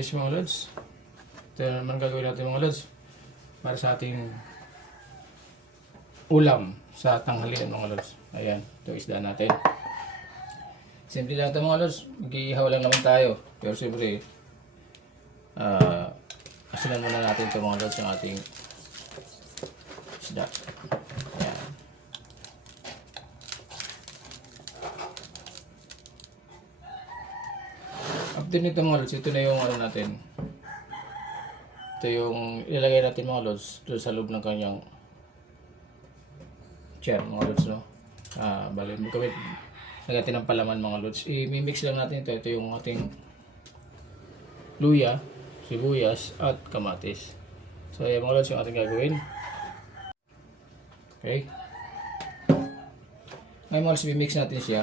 Yes mga lods. Ito na naman gagawin natin mga lods. Para sa ating ulam sa tanghalian mga lods. Ayan, ito isda natin. Simple lang ito mga lods. Mag-iihaw lang naman tayo. Pero siyempre, asunan muna natin ito mga lods yung ating isda. Ayan. After nito mga lods, ito na yung ano natin. Ito yung ilalagay natin mga lods doon sa loob ng kanyang tiyan mga lods, no? Bali, magkawit nagatin ng palaman mga lods. I-mix lang natin ito. Ito yung ating luya, sibuyas, at kamatis. So, ayan mga lods yung ating gagawin. Okay. Ngayon mga lods, i-mix natin siya.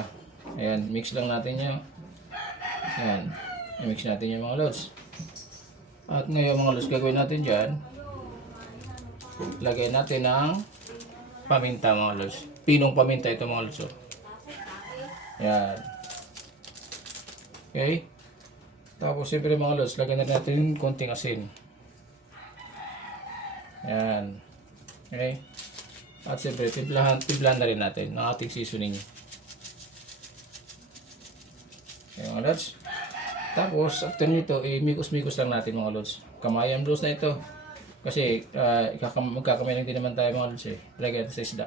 Ayan, mix lang natin niya. Ayan, i-mix natin yung mga lods. At ngayon mga lods, gagawin natin dyan. Lagay natin ng paminta mga lods. Pinong paminta ito mga lods. Yan. Okay. Tapos siyempre mga lods, lagyan natin konting asin. Yan. Okay. At siyempre, tiplahan na rin natin ng ating seasoning. Okay mga lods. Tapos, after nito, mikos-mikos lang natin mga lods. Kamayan lods na ito. Kasi, magkakamay lang din naman tayo mga lods eh. Lagyan natin sa isda.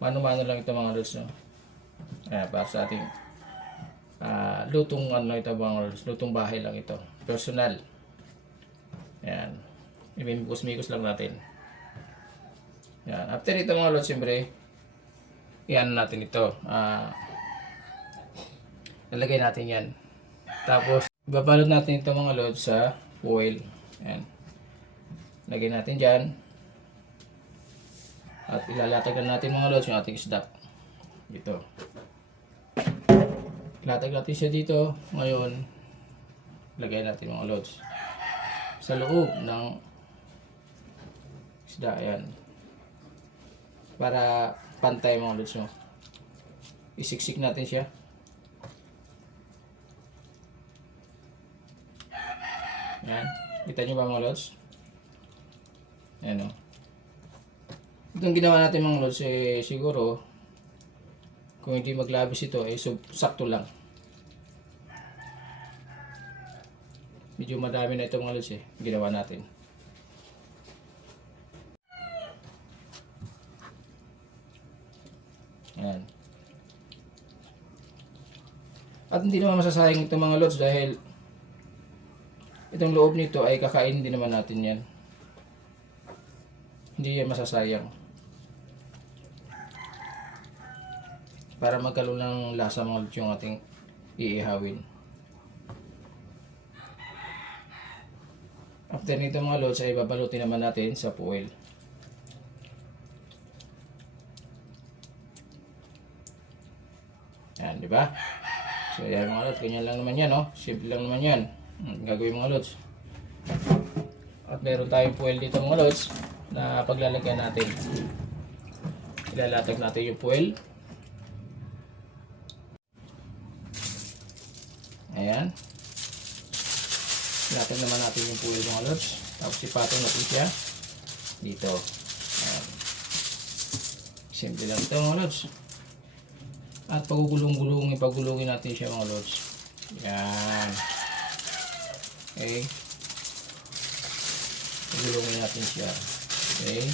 Mano-mano lang ito mga lods. No? Para sa ating lutong ano ito mga lods. Lutong bahay lang ito. Personal. Ayan. Imimikos-mikos lang natin. Ayan. After ito mga lods, siyempre, iyan natin ito. Lalagay natin yan. Tapos, babalot natin ito mga lods sa foil. Ayan. Lagay natin dyan. At ilalatagan natin mga lods yung ating isda. Dito. Latag natin siya dito. Ngayon, lagay natin mga lods sa loob ng isda. Ayan. Para pantay mga lods. No? Isiksik natin siya. Ayan. Kita nyo ba mga lods? Ayan o. Itong ginawa natin mga lods, siguro, kung hindi maglabis ito, sakto lang. Medyo madami na ito mga lods ginawa natin. Ayan. At hindi naman masasayang ito mga lods dahil itong loob nito ay kakain din naman natin yan. Hindi yan masasayang. Para magkaroon ng lasa mga lods yung ating iihawin. After nito mga lods ay babalutin naman natin sa foil. Yan, di ba? So yan mga lods, ganyan lang naman yan, no? Simple lang naman yan. Gagawin mga lods. At meron tayong foil dito mga lods na paglalagyan natin. Ilalatag natin yung foil. Ayan. Ilatag naman natin yung foil mga lods. Tapos ipatong natin siya dito. Ayan. Simple lang ito mga lods. At pagugulungin natin siya mga lods. Ayan. Okay. Pagulungin natin siya. Okay.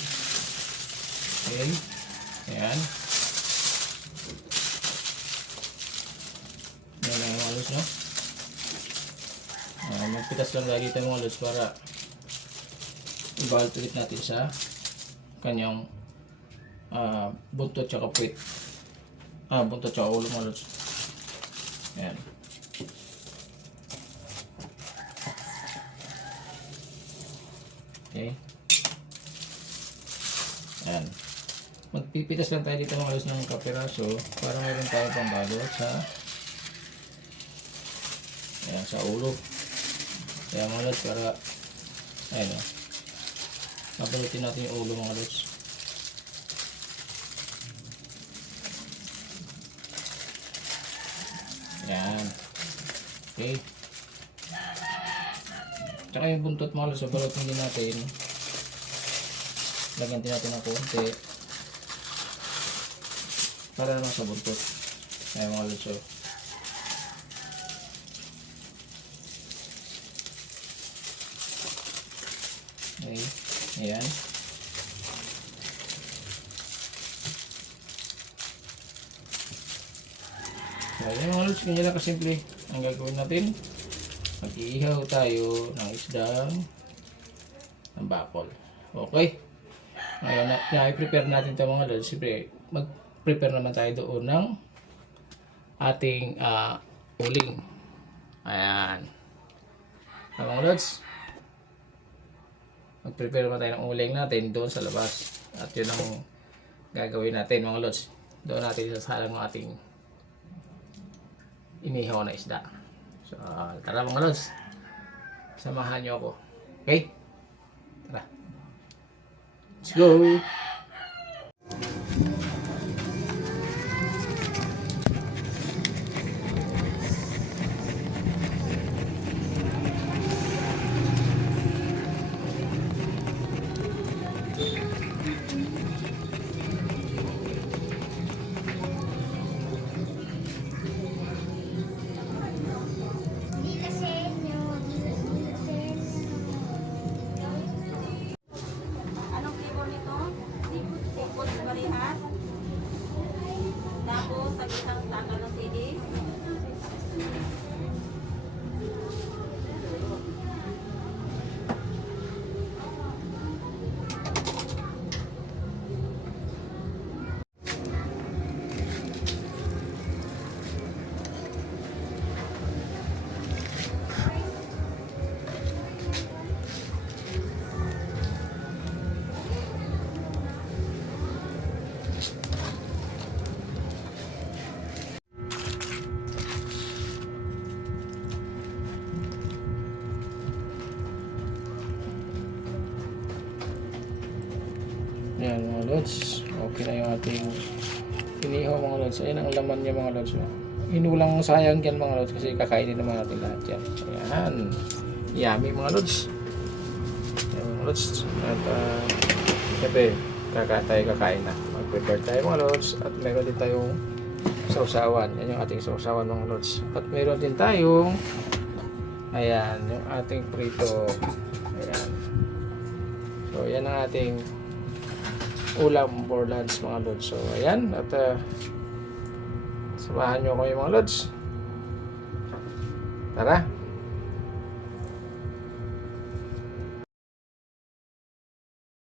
Okay. Ayan. Ayan lang mga lods, no? Magpitas lang lagi tayo mga lods para ibalot ulit natin sa kanyang buntot tsaka puwit. Buntot tsaka ulo mga lods. Ayan. Okay. Ayan. Magpipitas lang tayo dito mga lods ng kapiraso para mayroon tayo pang balot sa ayan, sa ulo. Kaya mga lods para ayan o. Nabalutin natin yung ulo mga lods. Ayan. Okay. ko yung buntot mga lods. So, balutin din natin. Lagyan din natin ng konti. Para naman sa buntot. Ayan mga lods. So, okay. Ayan. So, ayan mga lods. Ganyan lang kasimple. Ang gagawin natin. Mag-iihaw tayo ng isdang ng bakol. Okay. Ngayon, na-prepare natin ito mga lods. Siyempre, mag-prepare naman tayo doon ng ating uling. Ayan. Mga lods, mag-prepare naman tayo ng uling natin doon sa labas. At yun ang gagawin natin mga lods. Doon natin isasalang ng ating inihaw na isda. So, tara mga lods. Samahan nyo ako. Okay? Tara. Let's go! Anong flavor nito? Seafood parehas. Tapos, sa isang taka ng sili. Ayan mga lods. Okay na yung ating inihaw mga lods. Ayan ang laman niya mga lods. Inulang sayang yan mga lods kasi kakainin naman natin lahat yan. Ayan. Yummy mga lods. Ayan mga lods. At siyempre tayo kakain na. Mag-prepare tayo mga lods. At meron din tayong sausawan. Yan yung ating sausawan mga lods. At meron din tayong ayan yung ating prito. Ayan. So yan ang ating ulam for lunch mga lods. So ayan, at samahan nyo ko yung mga lods. Tara.